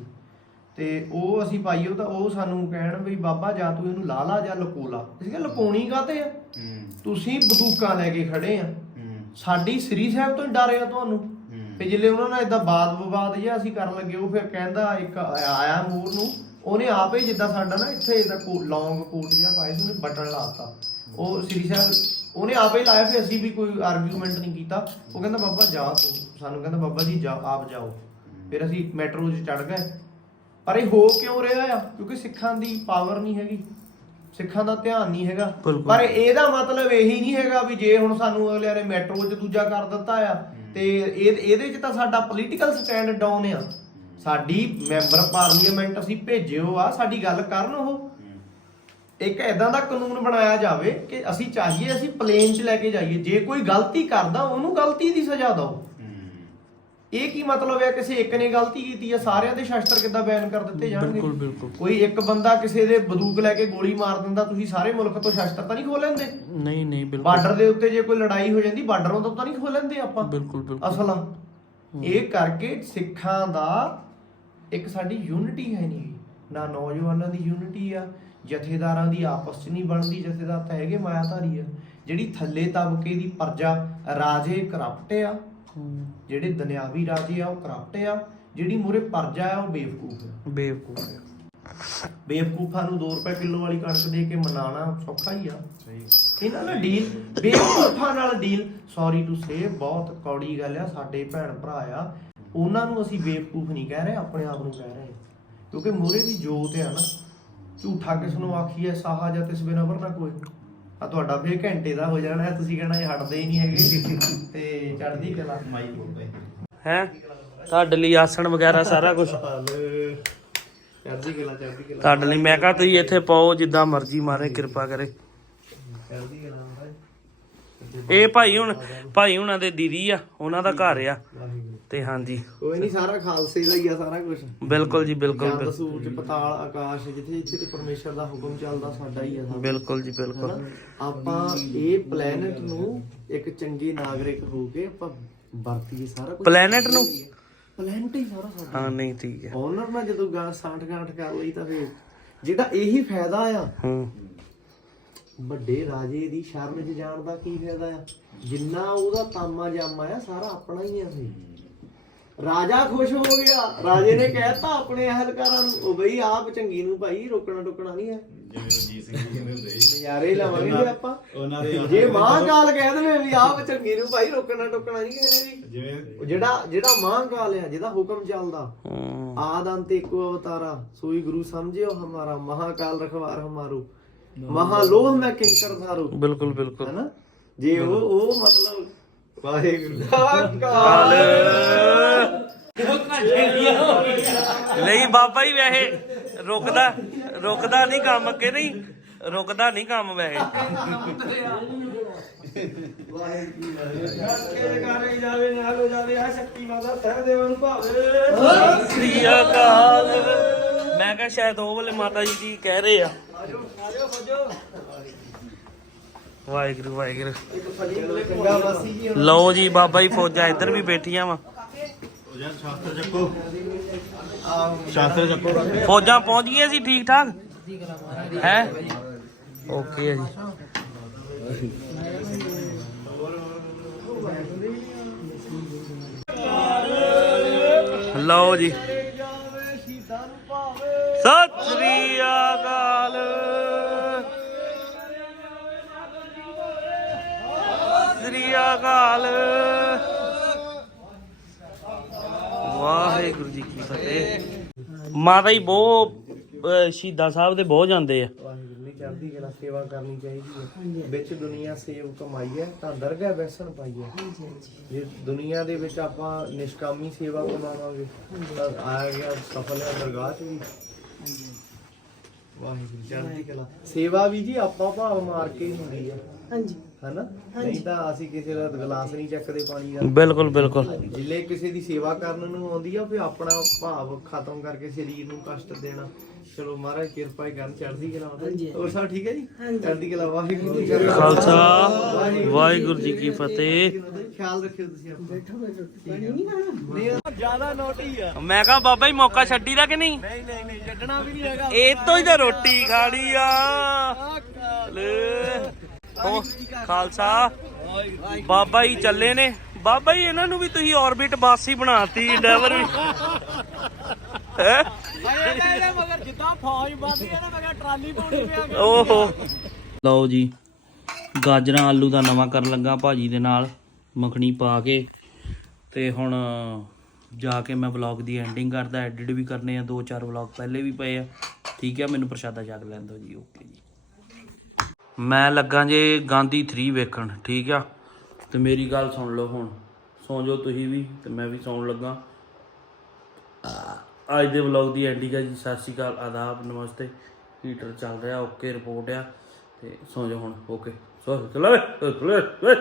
ਤੇ ਉਹ ਅਸੀਂ ਪਾਈਓ ਤਾਂ ਉਹ ਸਾਨੂੰ ਕਹਿਣ ਵੀ ਬਾਬਾ ਜਾਂ ਤੂੰ ਇਹਨੂੰ ਲਾ ਲਾ ਜਾਂ ਲਕੋ ਲਾ ਅਸੀਂ ਕਿਹਾ ਲਕੋਣੀ ਕਾਤੇ ਆ? ਤੁਸੀਂ ਬੰਦੂਕਾਂ ਲੈ ਕੇ ਖੜੇ ਆ। ਸਾਡੀ ਸ੍ਰੀ ਸਾਹਿਬ ਤੋਂ ਡਰ ਆ ਤੁਹਾਨੂੰ। ਤੇ ਜਿੱਲੇ ਉਹਨਾਂ ਨਾਲ ਇਦਾਂ ਬਾਦ ਵਿਵਾਦ ਜਿਹਾ ਅਸੀਂ ਕਰਨ ਲੱਗੇ ਉਹ ਫਿਰ ਕਹਿੰਦਾ ਇੱਕ ਆਇਆ ਮੂਰ ਨੂੰ ਉਹਨੇ ਆਪੇ ਜਿੱਦਾਂ ਸਾਡਾ ਨਾ ਇੱਥੇ ਇਹਦਾ ਲੌਂਗ ਕੋਟ ਜਿਹਾ ਪਾਇਆ ਸੀ ਉਹਨੇ ਬਟਨ ਲਾਤਾ ਉਹ ਸ੍ਰੀ ਸਾਹਿਬ ਉਹਨੇ ਆਪੇ ਹੀ ਲਾਇਆ ਫਿਰ ਅਸੀਂ ਵੀ ਕੋਈ ਆਰਗੂਮੈਂਟ ਨਹੀਂ ਕੀਤਾ। ਉਹ ਕਹਿੰਦਾ ਬਾਬਾ ਜਾ ਤੂੰ। ਸਾਨੂੰ ਕਹਿੰਦਾ ਬਾਬਾ ਜੀ ਜਾ ਆਪ ਜਾਓ। ਫਿਰ ਅਸੀਂ ਮੈਟਰੋ 'ਚ ਚੜ ਗਏ। ਪਰ ਇਹ ਹੋ ਕਿਉਂ ਰਿਹਾ ਆ? ਕਿਉਂਕਿ ਸਿੱਖਾਂ ਦੀ ਪਾਵਰ ਨਹੀਂ ਹੈਗੀ। ਸਿੱਖਾਂ ਦਾ ਧਿਆਨ ਨਹੀਂ ਹੈਗਾ। ਪਰ ਇਹਦਾ ਮਤਲਬ ਇਹੀ ਨਹੀਂ ਹੈਗਾ ਵੀ ਜੇ ਹੁਣ ਸਾਨੂੰ ਅਗਲਿਆਂ ਨੇ ਮੈਟਰੋ 'ਚ ਦੂਜਾ ਕਰ ਦਿੱਤਾ ਆ ਤੇ ਇਹ ਇਹਦੇ 'ਚ ਤਾਂ ਸਾਡਾ ਪੋਲੀਟੀਕਲ ਸਟੈਂਡ ਡਾਊਨ ਆ। ਸਾਡੀ ਮੈਂਬਰ ਪਾਰਲੀਮੈਂਟ ਅਸੀਂ ਭੇਜਿਓ ਆ ਸਾਡੀ ਗੱਲ ਕਰਨ ਉਹ। ਇੱਕ ਐਦਾਂ ਦਾ ਕਾਨੂੰਨ ਬਣਾਇਆ ਜਾਵੇ ਕਿ ਅਸੀਂ ਚਾਹੀਏ ਅਸੀਂ ਪਲੇਨ 'ਚ ਲੈ ਕੇ ਜਾਈਏ। ਜੇ ਕੋਈ ਗਲਤੀ ਕਰਦਾ ਉਹਨੂੰ ਗਲਤੀ ਦੀ ਸਜ਼ਾ ਦਿਓ। ਇਹ ਕੀ ਮਤਲਬ ਹੈ? ਕਿਸੇ ਇੱਕ ਨੇ ਗਲਤੀ ਕੀਤੀ ਹੈ ਸਾਰਿਆਂ ਦੇ ਸ਼ਸਤਰ ਕਿੱਦਾਂ ਬੈਨ ਕਰ ਦਿੱਤੇ ਜਾਣਗੇ? ਬਿਲਕੁਲ, ਬਿਲਕੁਲ। ਕੋਈ ਇੱਕ ਬੰਦਾ ਕਿਸੇ ਦੇ ਬੰਦੂਕ ਲੈ ਕੇ ਗੋਲੀ ਮਾਰ ਦਿੰਦਾ ਤੁਸੀਂ ਸਾਰੇ ਮੁਲਕ ਤੋਂ ਸ਼ਸਤਰ ਤਾਂ ਨਹੀਂ ਖੋਹ ਲੈਂਦੇ? ਨਹੀਂ ਨਹੀਂ ਬਿਲਕੁਲ। ਬਾਰਡਰ ਦੇ ਉੱਤੇ ਜੇ ਕੋਈ ਲੜਾਈ ਹੋ ਜਾਂਦੀ ਬਾਰਡਰਾਂ ਤੋਂ ਤਾਂ ਨਹੀਂ ਖੋਹ ਲੈਂਦੇ ਆਪਾਂ। ਬਿਲਕੁਲ ਬਿਲਕੁਲ। ਅਸਲਾ ਇਹ ਕਰਕੇ ਸਿੱਖਾਂ ਦਾ ਇੱਕ ਸਾਡੀ ਯੂਨਿਟੀ ਹੈ ਨਹੀਂ। ਨਾ ਨੌਜਵਾਨਾਂ ਦੀ ਯੂਨਿਟੀ ਆ ਜਥੇਦਾਰਾਂ ਦੀ ਆਪਸ ਚ ਨਹੀਂ ਬਣਦੀ ਜਥੇਦਾਰ ਤਾਂ ਹੈਗੇ ਮਾਇਆਧਾਰੀ ਆ। ਜਿਹੜੀ ਥੱਲੇ ਤਬਕੇ ਦੀ ਪ੍ਰਜਾ ਰਾਜੇ ਕਰਪਟ ਆ ਜਿਹੜੇ ਦੁਨਿਆਵੀ ਰਾਜੇ ਆ ਉਹ ਕਰਪਟ ਆ ਜਿਹੜੀ ਮੂਰੇ ਪਰਜਾ ਆ ਉਹ ਬੇਵਕੂਫ ਆ। ਬੇਵਕੂਫ ਹੈ। ਬੇਵਕੂਫਾਂ ਨੂੰ 2 ਰੁਪਏ ਕਿਲੋ ਵਾਲੀ ਕਣਕ ਦੇ ਕੇ ਮਨਾਣਾ ਸੌਖਾ ਹੀ ਆ। ਸਹੀ। ਇਹਨਾਂ ਨਾਲ ਡੀਲ ਬੇਵਕੂਫਾਂ ਨਾਲ ਡੀਲ ਸੌਰੀ ਟੂ ਸੇ ਬਹੁਤ ਕੌੜੀ ਗੱਲ ਆ ਸਾਡੇ ਭੈਣ ਭਰਾ ਆ। ਉਹਨਾਂ ਨੂੰ ਅਸੀਂ ਬੇਵਕੂਫ ਨਹੀਂ ਕਹਿ ਰਹੇ ਆਪਣੇ ਆਪ ਨੂੰ ਕਹਿ ਰਹੇ। ਕਿਉਂਕਿ ਮੂਰੇ ਦੀ ਜੋਤ ਆ ਨਾ। ਝੂਠਾ ਕਿਸ ਨੂੰ ਆਖੀਏ ਸਾਹਾ ਜਾਂ ਤਿਸ ਬਿਨਾ ਵਰਨਾ ਕੋਈ। ਆ ਤੁਹਾਡਾ ਫੇਰ ਘੰਟੇ ਦਾ ਹੋ ਜਾਣਾ ਹੈ ਤੁਸੀਂ ਕਹਿਣਾ ਇਹ ਹਟਦੇ ਹੀ ਨਹੀਂ ਹੈਗੇ ਤੇ ਚੜਦੀ ਕਲਾ। ਮਾਈਕ ਬੋਲ ਪਏ। ਹੈ? ਤੁਹਾਡੇ ਲਈ ਆਸਣ ਵਗੈਰਾ ਸਾਰਾ ਕੁਝ ਚੜਦੀ ਕਲਾ ਚੜਦੀ ਕਲਾ। ਤੁਹਾਡੇ ਲਈ ਮੈਂ ਕਹਾ ਤੁਸੀਂ ਇੱਥੇ ਪਾਓ ਜਿੱਦਾਂ ਮਰਜ਼ੀ ਮਾਰੇ ਕਿਰਪਾ ਕਰੇ। ਚੜਦੀ ਕਲਾ ਇਹ ਭਾਈ ਹੁਣ ਭਾਈ ਹੁਣਾਂ ਦੇ ਦੀਦੀ ਆ ਉਹਨਾਂ ਦਾ ਘਰ ਆ। ਤੇ ਹਾਂਜੀ। ਕੋਈ ਨਹੀਂ ਸਾਰਾ ਖਾਲਸੇ ਦਾ ਹੀ ਆ ਸਾਰਾ ਕੁਝ ਬਿਲਕੁਲ ਜੀ ਬਿਲਕੁਲ। ਜੰਦ ਸੂਰਜ ਪਤਾਲ ਆਕਾਸ਼ ਜਿੱਥੇ ਜਿੱਥੇ ਤੇ ਪਰਮੇਸ਼ਰ ਦਾ ਹੁਕਮ ਚੱਲਦਾ ਸਾਡਾ ਹੀ ਆ ਸਾਰਾ। ਬਿਲਕੁਲ ਜੀ ਬਿਲਕੁਲ? ਆਪਾਂ ਇਹ ਪਲੈਨਟ ਨੂੰ ਇੱਕ ਚੰਗੇ ਨਾਗਰਿਕ ਹੋ ਕੇ ਆਪਾਂ ਵਰਤੀਏ ਸਾਰਾ ਕੁਝ ਪਲੈਨਟ ਨੂੰ? ਪਲੈਨਟ ਹੀ ਸਾਰਾ ਸਾਡਾ। ਹਾਂ ਨਹੀਂ ਠੀਕ ਹੈ। ਓਨਰ ਨਾਲ ਜਦੋਂ ਗਾਂ ਸਾਂਠ ਗਾਂਠ ਕਰ ਲਈ ਤਾਂ ਫੇਰ ਜਿਹੜਾ ਇਹੀ ਫਾਇਦਾ ਆ ਹੂੰ। ਵੱਡੇ ਰਾਜੇ ਦੀ ਸ਼ਰਨ 'ਚ ਜਾਣ ਦਾ ਕੀ ਫਾਇਦਾ ਆ? ਜਿੰਨਾ ਉਹਦਾ ਤਾਮਾ ਜਾਮਾ ਆ ਸਾਰਾ ਆਪਣਾ ਹੀ ਆ ਫੇ ਰਾਜਾ ਖੁਸ਼ ਹੋ ਗਿਆ। ਰਾਜੇ ਨੇ ਕਹਿਤਾ ਆਪਣੇ ਅਹਲਕਾਰਾਂ ਨੂੰ ਉਹ ਬਈ ਆਪ ਚੰਗੀ ਨੂੰ ਭਾਈ ਰੋਕਣਾ ਟੋਕਣਾ ਨਹੀਂ ਹੈ। ਜਿਵੇਂ ਰਣਜੀਤ ਸਿੰਘ ਜੀ ਕਹਿੰਦੇ ਹੁੰਦੇ ਸੀ। ਨਜ਼ਾਰੇ ਹੀ ਲਵਾਂਗੇ ਜੇ ਆਪਾਂ। ਉਹਨਾਂ ਦੇ ਜੇ ਮਹਾਂਕਾਲ ਕਹਿ ਦੇਵੇ ਵੀ ਆਪ ਚੰਗੀ ਨੂੰ ਭਾਈ ਰੋਕਣਾ ਟੋਕਣਾ ਨਹੀਂ ਕਿਸੇ ਨੇ ਵੀ ਜਿਵੇਂ ਉਹ ਜਿਹੜਾ ਜਿਹੜਾ ਮਹਾਂਕਾਲ ਆ ਜਿਹਦਾ ਹੁਕਮ ਚੱਲਦਾ ਹੂੰ, ਆਦ ਅੰਤ ਏਕੋ ਅਵਤਾਰਾ ਸੋਈ ਗੁਰੂ ਸਮਝਿਓ ਹਮਾਰਾ ਮਹਾਕਾਲ ਰਖਵਾਰ ਹਮਾਰੋ। ਮਹਾਲੋਹ ਮੈਂ ਕਿੰਕਰ ਧਾਰੋ। ਬਿਲਕੁਲ ਬਿਲਕੁਲ। ਹੈਨਾ? ਜੇ ਉਹ ਉਹ ਮਤਲਬ ਵਾਹਿਗੁਰੂ ਦਾ ਕਾਲ। ਨਹੀਂ ਬਾਬਾ ਹੀ ਵੈਸੇ ਰੁਕਦਾ ਰੁਕਦਾ ਨਹੀਂ ਕੰਮ ਅੱਗੇ ਨਹੀਂ, ਰੁਕਦਾ ਨਹੀਂ ਕੰਮ ਵੈਸੇ। ਸ੍ਰੀ ਅਕਾਲ ਮੈਂ ਕਿਹਾ ਸ਼ਾਇਦ ਉਹ ਵਾਲੇ ਮਾਤਾ ਜੀ ਜੀ ਕਹਿ ਰਹੇ ਆ। ਵਾਹਿਗੁਰੂ ਵਾਹਿਗੁਰੂ। ਲਓ ਜੀ, ਬਾਬਾ ਜੀ ਫੌਜਾਂ ਇੱਧਰ ਵੀ ਬੈਠੀਆਂ ਵਾ। ਸ਼ਾਸਤਰ ਚੱਕੋ। ਸ਼ਾਸਤਰ ਚੱਕੋ। ਫੌਜਾਂ ਪਹੁੰਚ ਗਈਆਂ ਸੀ ਠੀਕ ਠਾਕ? ਹੈ? ਓਕੇ ਹੈ ਜੀ। ਲਓ ਜੀ। ਸਤਿ ਸ੍ਰੀ ਅਕਾਲ। ਸਤਿ ਸ੍ਰੀ ਅਕਾਲ ਵਾਹਿਗੁਰੂ ਜੀ ਕੀ ਫਤਿਹ ਮਾਤਾ ਜੀ ਬਹੁਤ ਸ਼ਹੀਦਾਂ ਸਾਹਿਬ ਦੇ ਬਹੁਤ ਜਾਂਦੇ ਆ। ਵਾਹਿਗੁਰੂ ਨੇ ਚੜ੍ਹਦੀ ਕਲਾ ਸੇਵਾ ਕਰਨੀ ਚਾਹੀਦੀ ਹੈ। ਵਿੱਚ ਦੁਨੀਆ ਸੇਵ ਕਮਾਈ ਹੈ ਤਾਂ ਦਰਗਾਹ ਬੈਸਣ ਪਾਈ ਹੈ। ਜੇ ਦੁਨੀਆ ਦੇ ਵਿੱਚ ਆਪਾਂ ਨਿਸ਼ਕਾਮੀ ਸੇਵਾ ਕਮਾਵਾਂਗੇ ਤਾਂ ਆ ਗਿਆ ਸਫਲ ਹੈ ਦਰਗਾਹ 'ਚ ਵੀ। ਵਾਹਿਗੁਰੂ ਚੜ੍ਹਦੀ ਕਲਾ। ਸੇਵਾ ਵੀ ਜੀ ਆਪਾਂ ਭਾਵ ਮਾਰ ਕੇ ਹੀ ਹੁੰਦੀ ਹੈ। ਹਾਂਜੀ। ਹਨਾ? ਨਹੀਂ ਤਾਂ ਅਸੀਂ ਕਿਸੇ ਦਾ ਗਲਾਸ ਨਹੀਂ ਚੱਕਦੇ ਪਾਣੀ ਦਾ। ਬਿਲਕੁਲ ਬਿਲਕੁਲ। ਜਿਲੇ ਕਿਸੇ ਦੀ ਸੇਵਾ ਕਰਨ ਨੂੰ ਆਉਂਦੀ ਆ ਫਿਰ ਆਪਣਾ ਭਾਵ ਖਤਮ ਕਰਕੇ ਸਰੀਰ ਨੂੰ ਕਸ਼ਟ ਦੇਣਾ। ਚਲੋ ਮਹਾਰਾਜ ਕਿਰਪਾ ਹੀ ਕਰਨ ਚੜ੍ਹਦੀ ਕਲਾ ਹੋਰ ਸਭ ਠੀਕ ਹੈ ਜੀ? ਚੜ੍ਹਦੀ ਕਲਾ ਵਾਹਿਗੁਰੂ ਜੀ ਕਾ ਖਾਲਸਾ। ਵਾਹਿਗੁਰੂ ਜੀ ਕੀ ਫਤਿਹ। ਖਿਆਲ ਰੱਖਿਓ ਤੁਸੀਂ ਆਪਣਾ। ਬੈਠੋ ਬੈਠੋ। ਪਾਣੀ ਨਹੀਂ ਖਾਣਾ ਨਹੀਂ ਜ਼ਿਆਦਾ ਨੋਟੀ ਆ। ਮੈਂ ਕਹਾ ਬਾਬਾ ਜੀ ਮੌਕਾ ਛੱਡੀ ਦਾ ਕਿ ਨਹੀਂ? ਨਹੀਂ ਨਹੀਂ ਨਹੀਂ ਛੱਡਣਾ ਵੀ ਨਹੀਂ ਹੈਗਾ। ਇਹ ਤੋਂ ਹੀ ਤਾਂ ਰੋਟੀ ਖਾਣੀ ਆ। ਲੈ। ਹੋ ਖਾਲਸਾ। ਬਾਬਾ ਜੀ ਚੱਲੇ ਨੇ। ਬਾਬਾ ਜੀ, ਇਹਨਾਂ ਨੂੰ ਵੀ ਤੁਸੀਂ ਆਰਬਿਟ ਬੱਸ ਹੀ ਬਣਾਤੀ, ਡਰਾਈਵਰ ਵੀ। ਹੈ? ਮਗਰ ਜਿੱਦਾਂ ਫੌਜ ਵੱਧਦੀ ਹੈ ਨਾ ਮਗਰ ਟਰਾਲੀ ਪਾਉਣੀ ਪਿਆ ਓਹੋ। ਲਓ ਜੀ, ਗਾਜਰਾਂ ਆਲੂ ਦਾ ਨਵਾਂ ਕਰਨ ਲੱਗਾ ਭਾਜੀ ਦੇ ਨਾਲ, ਮੱਖਣੀ ਪਾ ਕੇ। ਤੇ ਹੁਣ ਜਾ ਕੇ ਮੈਂ ਵਲੌਗ ਦੀ ਐਂਡਿੰਗ ਕਰਦਾ ਐਡਿਟ ਵੀ ਕਰਨੇ ਆ, ਦੋ ਚਾਰ ਵਲੌਗ ਪਹਿਲੇ ਵੀ ਪਏ ਆ। ਠੀਕ ਹੈ ਮੈਨੂੰ ਪ੍ਰਸ਼ਾਦਾ ਛਕ ਲੈਣ ਦਿਓ ਜੀ ਓਕੇ ਜੀ। ਮੈਂ ਲੱਗਾ ਜੇ ਗਾਂਧੀ 3 ਵੇਖਣ, ਠੀਕ ਆ? ਤੇ ਮੇਰੀ ਗੱਲ ਸੁਣ ਲਓ ਹੁਣ। ਸੌਂ ਜਾਓ ਤੁਸੀਂ ਵੀ, ਤੇ ਮੈਂ ਵੀ ਸੌਣ ਲੱਗਾ। ਅੱਜ ਦੇ ਵਲੌਗ ਦੀ ਐਂਡਿੰਗ ਹੈ ਜੀ। ਸਤਿ ਸ਼੍ਰੀ ਅਕਾਲ, ਆਦਾਬ, ਨਮਸਤੇ। ਹੀਟਰ ਚੱਲ ਰਿਹਾ ਓਕੇ ਰਿਪੋਰਟ ਆ। ਤੇ ਸੌਂ ਜਾਓ ਹੁਣ ਓਕੇ ਸੋ ਚਲੋ ਵੇ ਵੇ